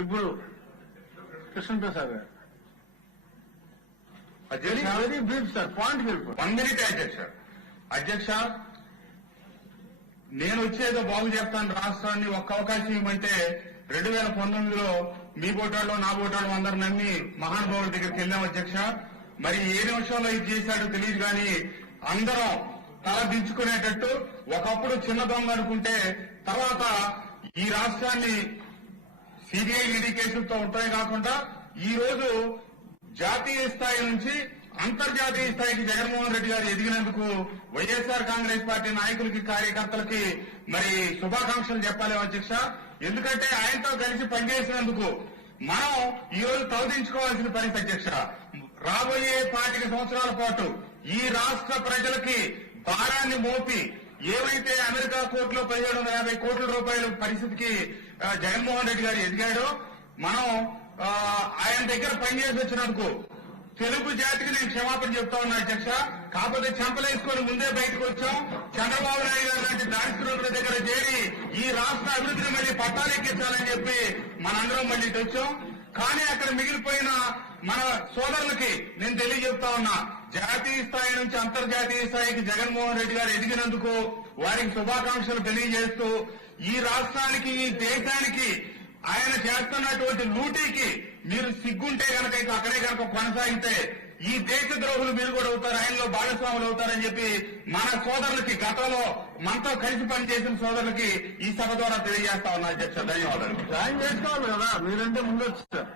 ఇప్పుడు కృష్ణ ప్రసాద్ గారు very brief sir, point వెళ్ళిపో. 1 minute అధ్యక్ష. అధ్యక్ష, నేను వచ్చేదో బాగు చేస్తాను రాష్ట్రాన్ని ఒక్క అవకాశం ఇవ్వమంటే 2019లో మీ ఓటాళ్ళు నా ఓటాళ్ళు అందరు నమ్మి మహానుభావుల దగ్గరికి వెళ్ళాం అధ్యక్ష. మరి ఏ నిమిషంలో ఇది చేశాడో తెలియదు కానీ అందరం తల దించుకునేటట్టు ఒకప్పుడు చిన్న దొంగ అనుకుంటే తర్వాత ఈ రాష్ట్రాన్ని సిబిఐ ఈడీ కేసులతో ఉంటాయి కాకుండా ఈ రోజు జాతీయ స్థాయి నుంచి అంతర్జాతీయ స్థాయికి జగన్మోహన్ రెడ్డి గారు ఎదిగినందుకు వైఎస్ఆర్ కాంగ్రెస్ పార్టీ నాయకులకి కార్యకర్తలకి మరి శుభాకాంక్షలు చెప్పాలి అధ్యక్ష. ఎందుకంటే ఆయనతో కలిసి పనిచేసినందుకు మనం ఈ రోజు తలదించుకోవాల్సిన పరిస్థితి అధ్యక్ష. రాబోయే 25 సంవత్సరాల పాటు ఈ రాష్ట్ర ప్రజలకి భారాన్ని మోపి ఏవైతే అమెరికా కోర్టులో 1750 కోట్ల రూపాయల పరిస్థితికి జగన్మోహన్ రెడ్డి గారు ఎదిగాడో మనం ఆయన దగ్గర పనిచేసి వచ్చినందుకు తెలుగు జాతికి నేను క్షమాపణ చెప్తా ఉన్నా అధ్యక్ష. కాకపోతే చెంపలేసుకొని ముందే బయటకు వచ్చాం. చంద్రబాబు నాయుడు గారు లాంటి దారిద్ర్యుల దగ్గర చేరి ఈ రాష్ట్ర అభివృద్ధిని మళ్ళీ పట్టాలెక్కించాలని చెప్పి మనందరం మళ్ళీ వచ్చాం. కానీ అక్కడ మిగిలిపోయిన మన సోదరులకి నేను తెలియజెప్తా ఉన్నా, జాతీయ స్థాయి నుంచి అంతర్జాతీయ స్థాయికి జగన్మోహన్ రెడ్డి గారు ఎదిగినందుకు వారికి శుభాకాంక్షలు తెలియజేస్తూ ఈ రాష్ట్రానికి ఈ దేశానికి ఆయన చేస్తున్నటువంటి లూటీకి మీరు సిగ్గుంటే కనుక ఇక అక్కడే కనుక కొనసాగితే ఈ దేశ ద్రోహులు మీరు కూడా అవుతారు, ఆయనలో భాగస్వాములు అవుతారని చెప్పి మన సోదరులకి గతంలో మనతో కలిసి పనిచేసిన సోదరులకి ఈ సభ ద్వారా తెలియజేస్తా ఉన్నా అధ్యక్ష. ధన్యవాదాలు. జాయిన్ చేసుకోవాలి కదా, మీరంటే ముందు వచ్చారు.